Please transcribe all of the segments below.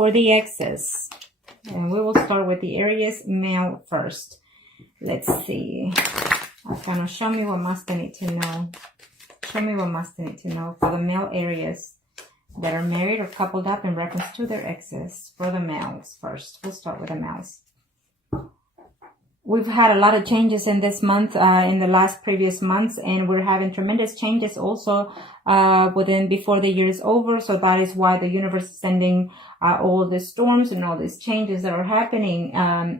for the exes. And we will start with the Aries male first. Let's see. Arcana, show me what must they need to know. Show me what must they need to know for the male Aries that are married or coupled up in reference to their exes. For the males first. We'll start with the males. We've had a lot of changes in this month, in the last previous months, and we're having tremendous changes also before the year is over. So that is why the universe is sending all the storms and all these changes that are happening.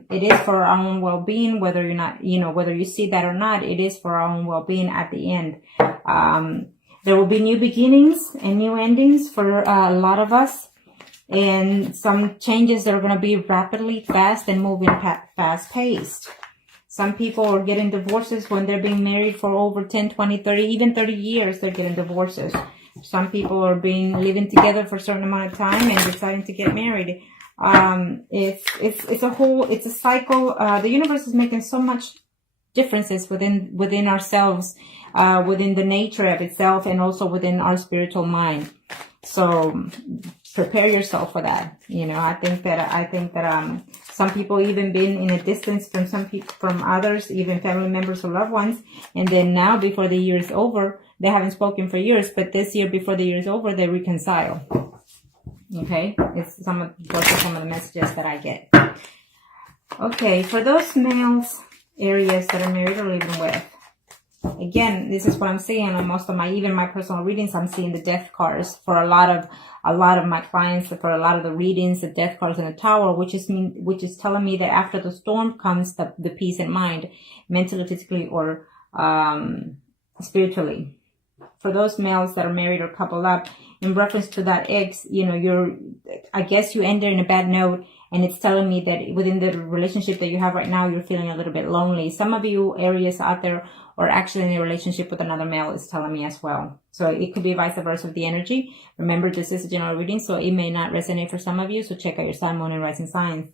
It is for our own well-being, whether you're not, whether you see that or not. It is for our own well-being at the end. There will be new beginnings and new endings for a lot of us. And some changes that are going to be rapidly fast and moving fast-paced. Some people are getting divorces when they're being married for over 10, 20, 30, even 30 years, they're getting divorces. Some people are living together for a certain amount of time and deciding to get married. It's a cycle. The universe is making so much differences within ourselves, within the nature of itself, and also within our spiritual mind. So prepare yourself for that. I think that some people even been in a distance from others, even family members or loved ones, and then now before the year is over, they haven't spoken for years, but this year before the year is over, they reconcile. Okay, it's some of the messages that I get. Okay, for those males, Aries that are married or living with. Again, this is what I'm seeing on most of my personal readings. I'm seeing the death cards for a lot of my clients. For a lot of the readings, the death cards in the Tower, which is telling me that after the storm comes the peace in mind, mentally, physically, or spiritually. For those males that are married or coupled up, in reference to that ex, I guess you ended in a bad note. And it's telling me that within the relationship that you have right now, you're feeling a little bit lonely. Some of you Aries out there are actually in a relationship with another male, is telling me as well. So it could be vice versa with the energy. Remember, this is a general reading, so it may not resonate for some of you. So check out your sun, moon, and rising signs.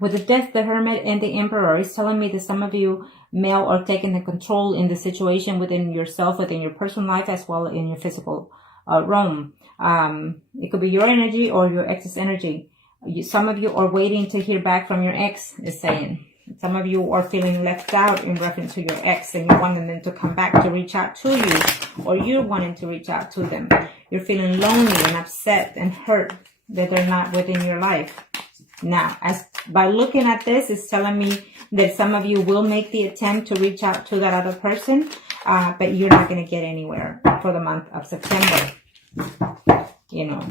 With the Death, the Hermit, and the Emperor, it's telling me that some of you male are taking the control in the situation within yourself, within your personal life, as well in your physical realm. It could be your energy or your ex's energy. Some of you are waiting to hear back from your ex, is saying. Some of you are feeling left out in reference to your ex, and you're wanting them to come back to reach out to you, or you're wanting to reach out to them. You're feeling lonely and upset and hurt that they're not within your life. Now, by looking at this, it's telling me that some of you will make the attempt to reach out to that other person, but you're not going to get anywhere for the month of September. Now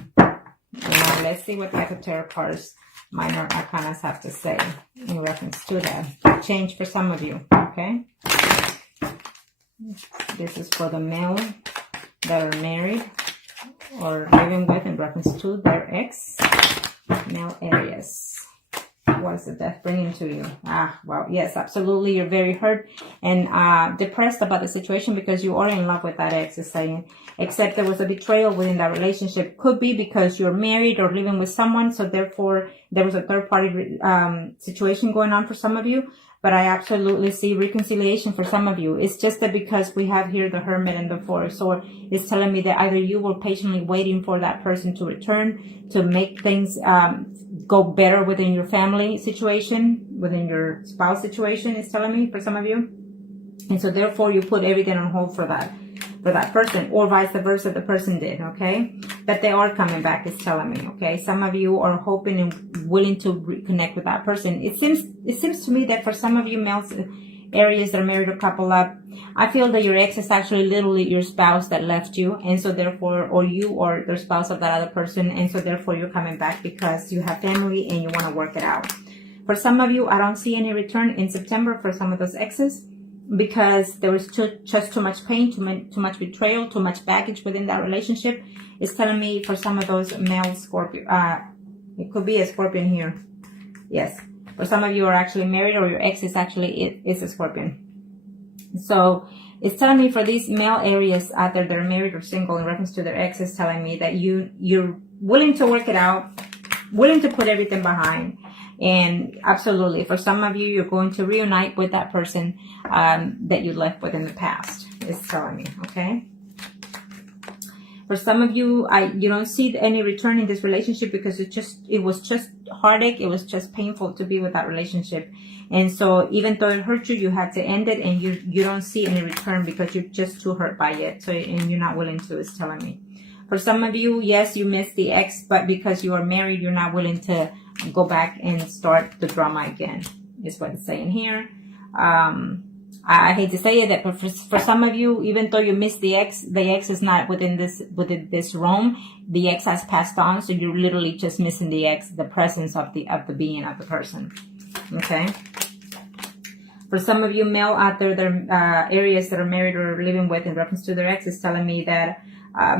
let's see what like the tarot cards, minor arcanas, have to say in reference to that. Change for some of you, okay? This is for the male that are married or living with in reference to their ex, male Aries. What is the death bringing to you? Well, yes, absolutely. You're very hurt and depressed about the situation because you are in love with that ex, is saying. Except there was a betrayal within that relationship. Could be because you're married or living with someone, so therefore there was a third-party situation going on for some of you. But I absolutely see reconciliation for some of you. It's just that because we have here the Hermit and the Four of Swords, it's telling me that either you were patiently waiting for that person to return to make things go better within your family situation, within your spouse situation, it's telling me for some of you. And so therefore you put everything on hold for that person, or vice versa, the person did, okay? But they are coming back, it's telling me, okay? Some of you are hoping and willing to reconnect with that person. It seems to me that for some of you males, Aries that are married or couple up, I feel that your ex is actually literally your spouse that left you, and so therefore, or you are the spouse of that other person, and so therefore you're coming back because you have family and you want to work it out. For some of you, I don't see any return in September for some of those exes, because there was just too much pain, too much betrayal, too much baggage within that relationship. It's telling me for some of those male Scorpio, it could be a Scorpion here. Yes. For some of you are actually married, or your ex is actually is a Scorpion. So it's telling me for these male Aries out there that are married or single in reference to their ex, is telling me that you're willing to work it out, willing to put everything behind. And absolutely, for some of you, you're going to reunite with that person that you left with in the past. It's telling me, okay? For some of you, you don't see any return in this relationship because it was just heartache. It was just painful to be with that relationship. And so even though it hurt you, you had to end it, and you don't see any return because you're just too hurt by it. So, and you're not willing to, it's telling me. For some of you, yes, you missed the ex, but because you are married, you're not willing to go back and start the drama again, is what it's saying here. I hate to say it, but for some of you, even though you missed the ex is not within this realm. The ex has passed on, so you're literally just missing the ex, the presence of the being of the person. Okay. For some of you male out there, there are areas that are married or living with in reference to their ex, is telling me that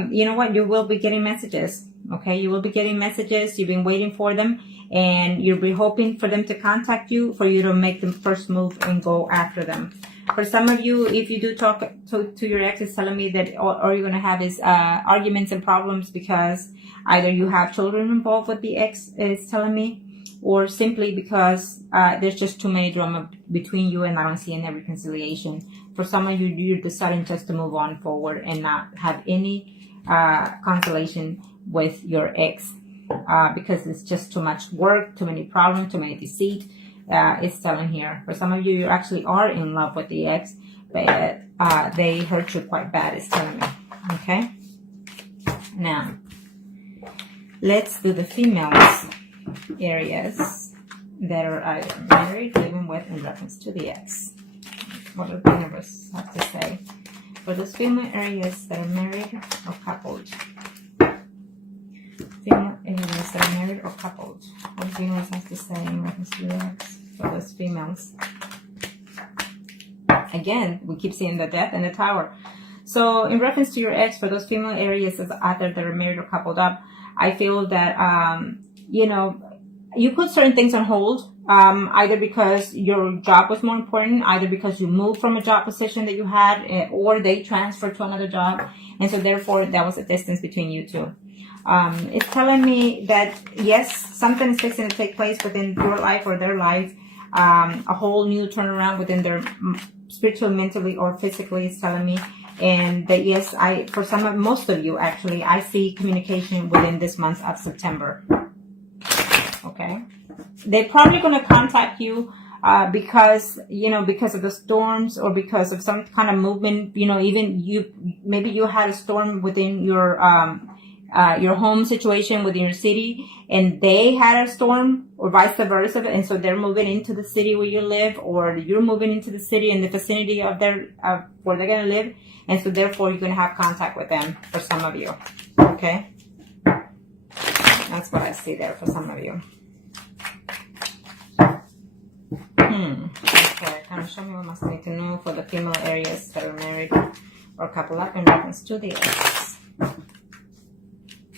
you know what, you will be getting messages. Okay, you will be getting messages. You've been waiting for them, and you'll be hoping for them to contact you, for you to make the first move and go after them. For some of you, if you do talk to your ex, it's telling me that all you're going to have is arguments and problems because either you have children involved with the ex, it's telling me, or simply because there's just too many drama between you and I don't see any reconciliation. For some of you, you're deciding just to move on forward and not have any consolation with your ex because it's just too much work, too many problems, too many deceit. It's telling here. For some of you, you actually are in love with the ex, but they hurt you quite bad, it's telling me. Okay? Now, let's do the females areas that are either married, living with, in reference to the ex. What do the universe have to say for those female areas that are married or coupled? Female areas that are married or coupled. What the universe has to say in reference to the ex for those females. Again, we keep seeing the death and the tower. So in reference to your ex, for those female areas out there that are married or coupled up, I feel that you know, you put certain things on hold, either because your job was more important, either because you moved from a job position that you had, or they transferred to another job, and so therefore there was a distance between you two. It's telling me that yes, something is fixing to take place within your life or their life, a whole new turnaround within their spiritually, mentally, or physically, it's telling me. And that yes, for most of you actually, I see communication within this month of September. Okay, they're probably going to contact you because of the storms, or because of some kind of movement. You know, even maybe you had a storm within your home situation within your city, and they had a storm, or vice versa, and so they're moving into the city where you live, or you're moving into the city in the vicinity of where they're going to live, and so therefore you're going to have contact with them for some of you. Okay, that's what I see there for some of you. Okay, kind of show me what must need to know for the female areas that are married or couple up in reference to the ex.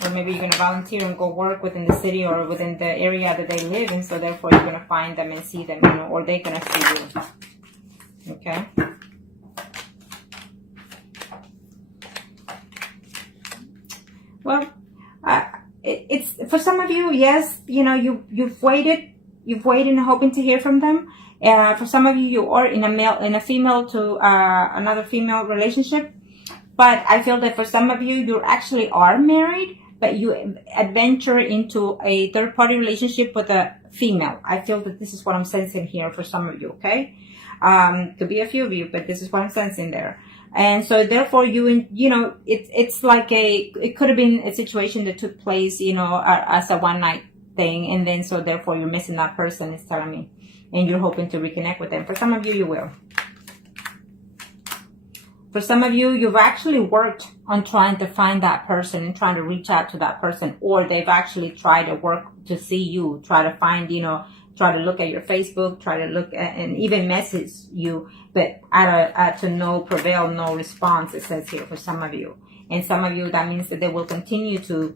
Or maybe you're going to volunteer and go work within the city or within the area that they live in, so therefore you're going to find them and see them, or they're going to see you. Okay? Well, it's for some of you, yes, you've waited and hoping to hear from them. For some of you, you are in a female to another female relationship. But I feel that for some of you, you actually are married, but you adventure into a third-party relationship with a female. I feel that this is what I'm sensing here for some of you, okay? Could be a few of you, but this is what I'm sensing there. And so therefore it's like it could have been a situation that took place, as a one-night thing. And then so therefore you're missing that person, it's telling me. And you're hoping to reconnect with them. For some of you, you will. For some of you, you've actually worked on trying to find that person and trying to reach out to that person, or they've actually tried to work to see you, try to find, try to look at your Facebook, try to look at, and even message you, but to no prevail, no response, it says here for some of you. And some of you, that means that they will continue to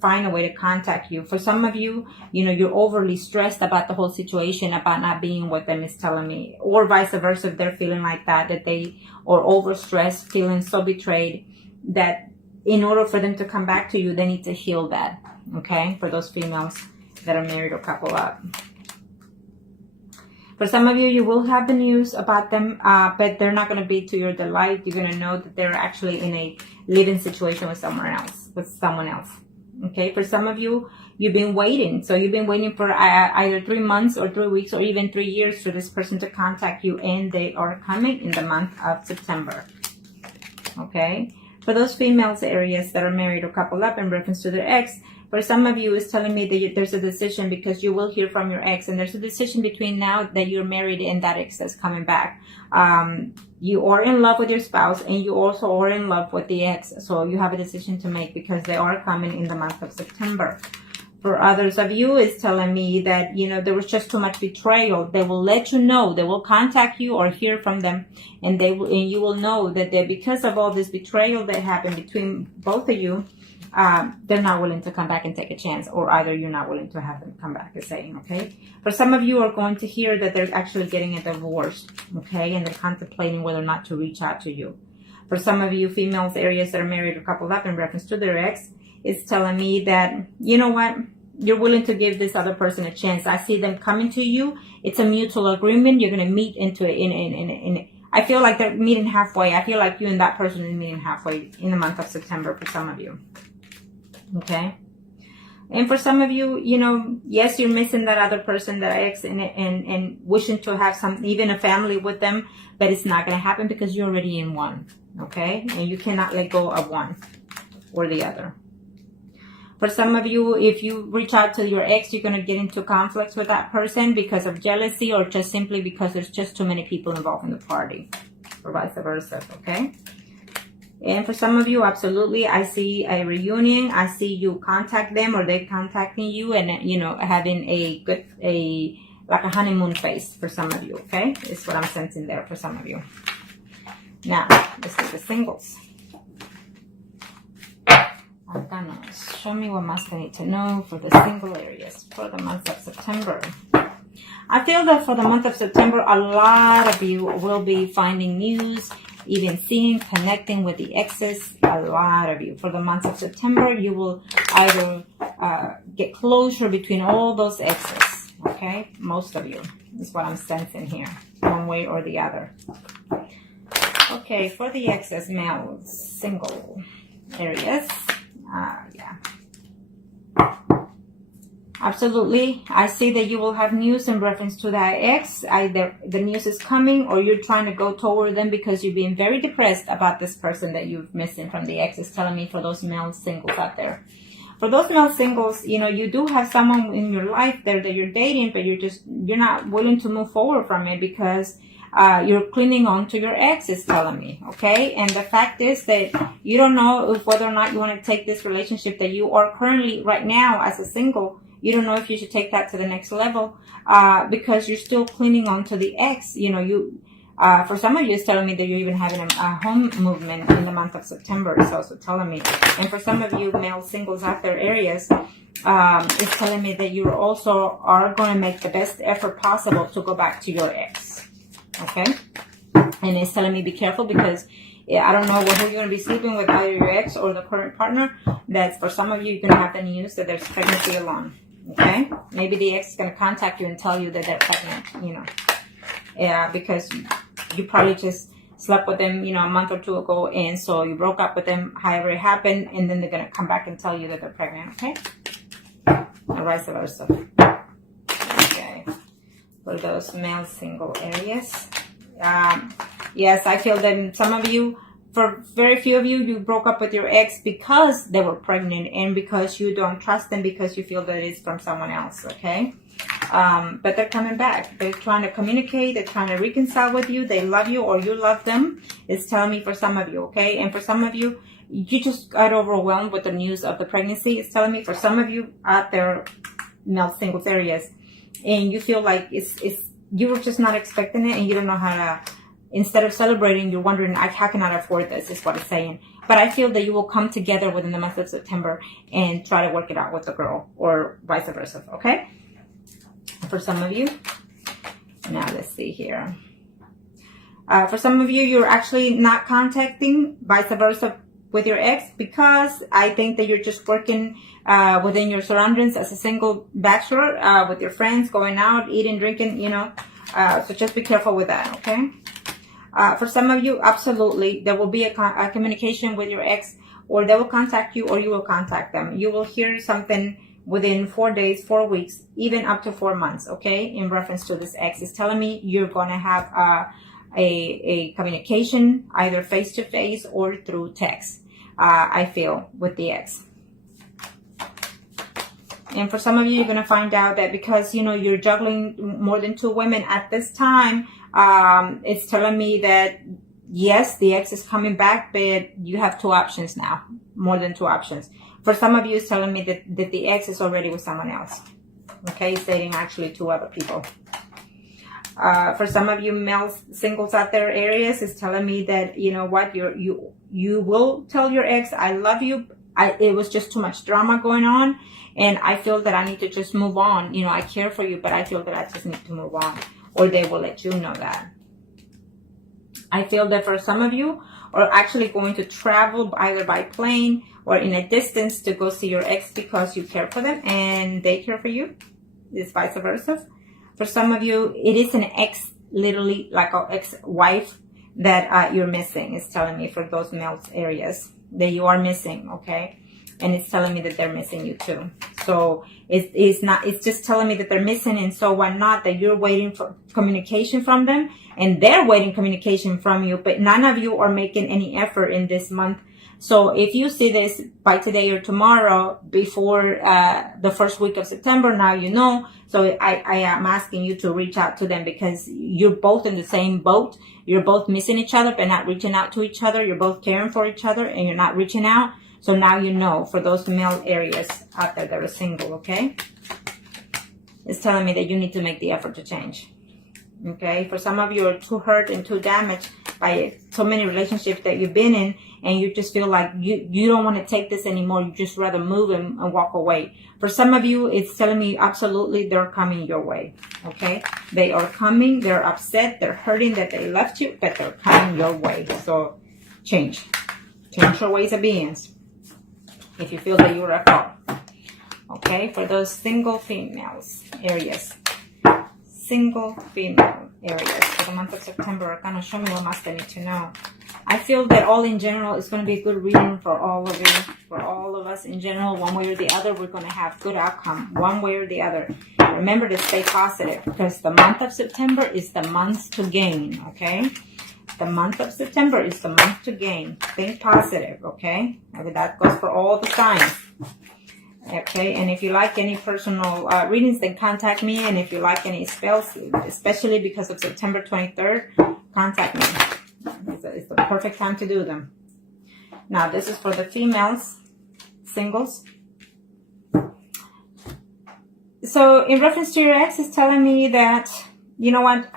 find a way to contact you. For some of you, you're overly stressed about the whole situation, about not being with them, is telling me, or vice versa, if they're feeling like that they are overstressed, feeling so betrayed, that in order for them to come back to you, they need to heal that. Okay, for those females that are married or couple up. For some of you, you will have the news about them, but they're not going to be to your delight. You're going to know that they're actually in living situation with someone else. Okay, for some of you, you've been waiting. So you've been waiting for either 3 months or 3 weeks or even 3 years for this person to contact you, and they are coming in the month of September. Okay, for those females, Aries, that are married or coupled up in reference to their ex, for some of you, it's telling me that there's a decision, because you will hear from your ex, and there's a decision between now that you're married and that ex that's coming back. You are in love with your spouse, and you also are in love with the ex. So you have a decision to make, because they are coming in the month of September. For others of you, it's telling me that, you know, there was just too much betrayal. They will let you know. They will contact you or hear from them, and you will know that because of all this betrayal that happened between both of you, they're not willing to come back and take a chance, or either you're not willing to have them come back, is saying, okay? For some of you are going to hear that they're actually getting a divorce, okay? And they're contemplating whether or not to reach out to you. For some of you females, Aries, that are married or coupled up in reference to their ex, it's telling me that, you know what? You're willing to give this other person a chance. I see them coming to you. It's a mutual agreement. You're going to meet into it I feel like they're meeting halfway. I feel like you and that person are meeting halfway in the month of September for some of you. Okay, and for some of you, you know, yes, you're missing that other person, that ex, and wishing to have even a family with them, but it's not going to happen because you're already in one. Okay, and you cannot let go of one or the other. For some of you, if you reach out to your ex, you're going to get into conflicts with that person because of jealousy, or just simply because there's just too many people involved in the party, or vice versa. Okay. And for some of you, absolutely, I see a reunion. I see you contact them, or they contacting you, and, you know, having like a honeymoon phase for some of you, okay? It's what I'm sensing there for some of you. Now, let's do the singles. Arcanos, show me what must I need to know for the single areas for the month of September. I feel that for the month of September, a lot of you will be finding news, even seeing, connecting with the exes. A lot of you. For the month of September, you will either get closure between all those exes. Okay? Most of you is what I'm sensing here, one way or the other. Okay, for the exes, males, single areas. Yeah. Absolutely. I see that you will have news in reference to that ex. Either the news is coming, or you're trying to go toward them because you're being very depressed about this person that you've missing from the ex. Is telling me for those male singles out there. For those male singles, you know, you do have someone in your life there that you're dating, but you're not willing to move forward from it because you're clinging on to your ex, is telling me, okay? And the fact is that you don't know whether or not you want to take this relationship that you are currently right now as a single. You don't know if you should take that to the next level because you're still clinging on to the ex. You know, for some of you, it's telling me that you're even having a home movement in the month of September. It's also telling me. And for some of you male singles out there, Aries, it's telling me that you also are going to make the best effort possible to go back to your ex. Okay? And it's telling me be careful because I don't know who you're going to be sleeping with, either your ex or the current partner. That's for some of you, you're going to have the news that there's pregnancy along. Okay? Maybe the ex is going to contact you and tell you that they're pregnant, you know. Yeah, because you probably just slept with them, you know, a month or two ago, and so you broke up with them, however it happened, and then they're going to come back and tell you that they're pregnant, okay? Or vice versa. Okay. For those male single areas. Yes, I feel that some of you, for very few of you, you broke up with your ex because they were pregnant and because you don't trust them because you feel that it's from someone else, okay? But they're coming back. They're trying to communicate. They're trying to reconcile with you. They love you or you love them. It's telling me for some of you, okay? And for some of you, you just got overwhelmed with the news of the pregnancy. It's telling me for some of you out there, male singles areas, and you feel like you were just not expecting it and you don't know how to, instead of celebrating, you're wondering, how can I afford this, is what it's saying. But I feel that you will come together within the month of September and try to work it out with the girl or vice versa, okay? For some of you. Now, let's see here. For some of you, you're actually not contacting vice versa with your ex because I think that you're just working within your surroundings as a single bachelor with your friends, going out, eating, drinking, you know. So just be careful with that, okay? For some of you, absolutely, there will be a communication with your ex, or they will contact you, or you will contact them. You will hear something within 4 days, 4 weeks, even up to 4 months, okay? In reference to this ex, it's telling me you're going to have a communication, either face-to-face or through text, I feel, with the ex. And for some of you, you're going to find out that because, you know, you're juggling more than 2 women at this time, it's telling me that, yes, the ex is coming back, but you have 2 options now, more than 2 options. For some of you, it's telling me that the ex is already with someone else. Okay, it's dating actually 2 other people. For some of you male singles out there, Aries, is telling me that, you know what, you will tell your ex, I love you. It was just too much drama going on, and I feel that I need to just move on. You know, I care for you, but I feel that I just need to move on. Or they will let you know that. I feel that for some of you are actually going to travel either by plane or in a distance to go see your ex because you care for them and they care for you. It's vice versa. For some of you, it is an ex, literally like an ex-wife that you're missing. It's telling me for those male areas that you are missing, okay? And it's telling me that they're missing you too. So it's just telling me that they're missing, and so why not that you're waiting for communication from them and they're waiting communication from you, but none of you are making any effort in this month. So if you see this by today or tomorrow before the first week of September, now you know. So I am asking you to reach out to them because you're both in the same boat. You're both missing each other but not reaching out to each other. You're both caring for each other and you're not reaching out. So now you know for those male areas out there that are single, okay? It's telling me that you need to make the effort to change. Okay, for some of you are too hurt and too damaged by so many relationships that you've been in, and you just feel like you don't want to take this anymore. You just rather move and walk away. For some of you, it's telling me absolutely they're coming your way. Okay, they are coming. They're upset. They're hurting that they left you, but they're coming your way. So change your ways of being if you feel that you're at fault. Okay, for those single females areas. Single female areas for the month of September. Kind of show me what else they need to know. I feel that all in general is going to be a good reading for all of you, for all of us in general. One way or the other, we're going to have good outcome, one way or the other. Remember to stay positive because the month of September is the month to gain, okay? The month of September is the month to gain. Think positive, okay? And that goes for all the signs. Okay, and if you like any personal readings, then contact me. And if you like any spells, especially because of September 23rd, contact me. It's the perfect time to do them. Now, this is for the females, singles. So, in reference to your ex, it's telling me that, you know what,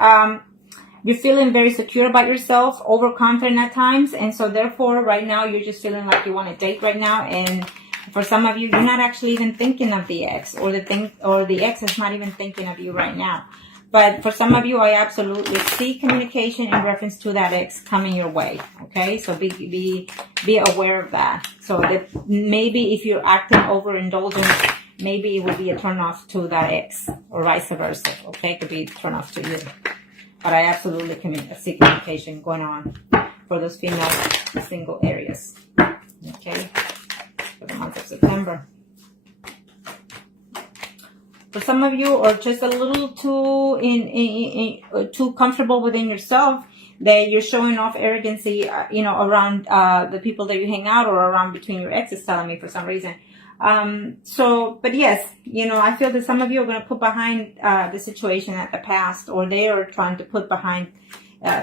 you're feeling very secure about yourself, overconfident at times. And so, therefore, right now, you're just feeling like you want to date right now. And for some of you, you're not actually even thinking of the ex, or the ex is not even thinking of you right now. But for some of you, I absolutely see communication in reference to that ex coming your way. Okay, so be aware of that. So that maybe if you're acting overindulgent, maybe it will be a turnoff to that ex, or vice versa. Okay, it could be a turnoff to you. But I absolutely see communication going on for those female single areas. Okay. For the month of September. For some of you are just a little too comfortable within yourself that you're showing off arrogancy, around the people that you hang out or around between your exes, telling me for some reason. But yes, I feel that some of you are going to put behind the situation at the past, or they are trying to put behind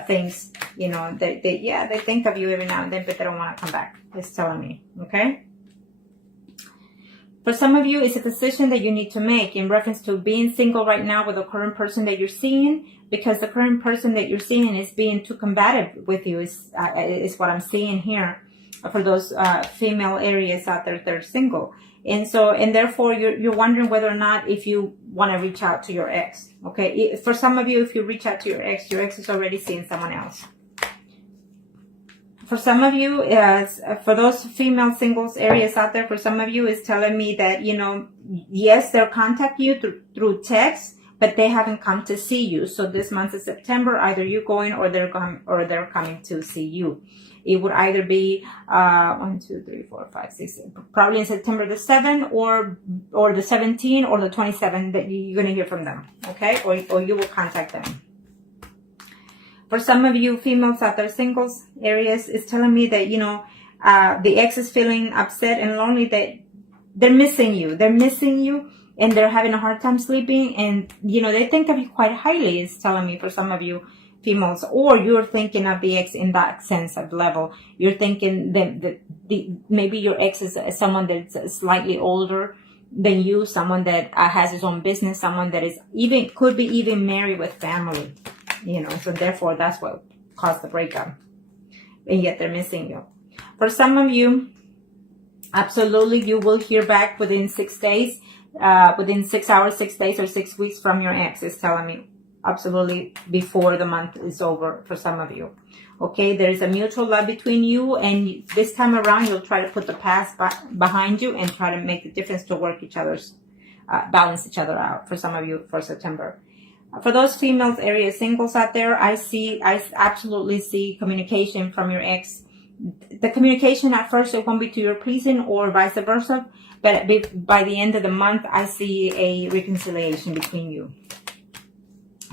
things, they think of you every now and then, but they don't want to come back. It's telling me, okay? For some of you, it's a decision that you need to make in reference to being single right now with the current person that you're seeing, because the current person that you're seeing is being too combative with you, is what I'm seeing here for those female areas out there that are single. And therefore, you're wondering whether or not if you want to reach out to your ex. Okay, for some of you, if you reach out to your ex is already seeing someone else. For some of you, for those female singles areas out there, for some of you, is telling me that, yes, they'll contact you through text, but they haven't come to see you. So this month of September, either you're going or they're coming to see you. It would either be 1, 2, 3, 4, 5, 6, probably in September the 7th or the 17th or the 27th that you're going to hear from them, okay? Or you will contact them. For some of you females out there, singles, Aries, is telling me that, you know, the ex is feeling upset and lonely, that they're missing you. They're missing you and they're having a hard time sleeping, and, you know, they think of you quite highly, it's telling me, for some of you females. Or you're thinking of the ex in that sense of level. You're thinking that maybe your ex is someone that's slightly older than you, someone that has his own business, someone that is could be even married with family, you know, so therefore that's what caused the breakup, and yet they're missing you. For some of you, absolutely, you will hear back within 6 days, within 6 hours, 6 days, or 6 weeks from your ex, is telling me. Absolutely, before the month is over for some of you. Okay, there is a mutual love between you, and this time around, you'll try to put the past behind you and try to make the difference to work balance each other out, for some of you, for September. For those females, Aries singles out there, I absolutely see communication from your ex. The communication at first, it won't be to your pleasing or vice versa, but by the end of the month, I see a reconciliation between you.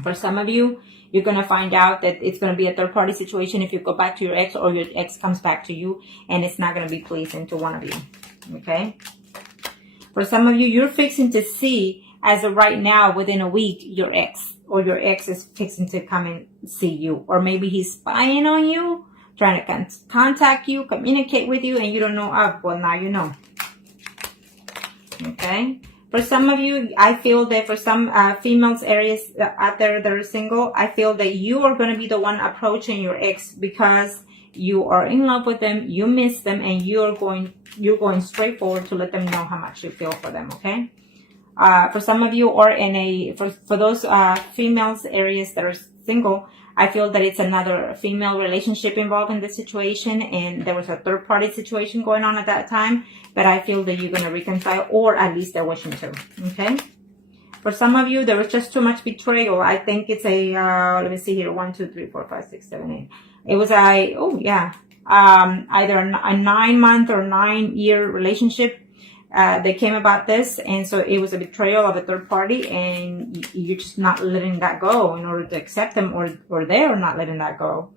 For some of you, you're going to find out that it's going to be a third-party situation if you go back to your ex, or your ex comes back to you, and it's not going to be pleasing to one of you, okay? For some of you, you're fixing to see, as of right now, within a week, your ex, or your ex is fixing to come and see you. Or maybe he's spying on you, trying to contact you, communicate with you, and you don't know of. Well, now you know, okay? For some of you, I feel that for some females, Aries out there that are single, I feel that you are going to be the one approaching your ex because you are in love with them, you miss them, and you're going straight forward to let them know how much you feel for them, okay? For some of you, or for those females, Aries that are single, I feel that it's another female relationship involved in this situation, and there was a third-party situation going on at that time, but I feel that you're going to reconcile, or at least they're wishing to, okay? For some of you, there was just too much betrayal. I think it's let me see here, 1, 2, 3, 4, 5, 6, 7, 8. It was either a 9-month or 9-year relationship that came about this, and so it was a betrayal of a third party, and you're just not letting that go in order to accept them, or they're not letting that go.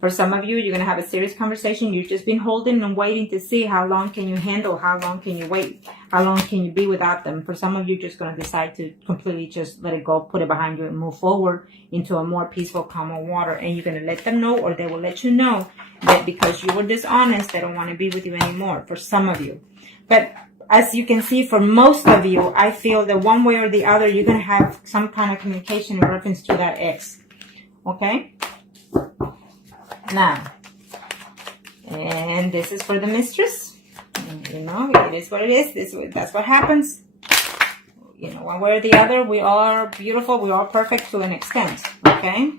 For some of you, you're going to have a serious conversation. You've just been holding and waiting to see how long can you handle, how long can you wait, how long can you be without them. For some of you, just going to decide to completely just let it go, put it behind you, and move forward into a more peaceful, calmer water. And you're going to let them know, or they will let you know, that because you were dishonest, they don't want to be with you anymore, for some of you. But as you can see, for most of you, I feel that one way or the other, you're going to have some kind of communication in reference to that ex. Okay? Now, and this is for the mistress. You know, it is what it is. That's what happens. You know, one way or the other, we are beautiful. We are perfect to an extent. Okay?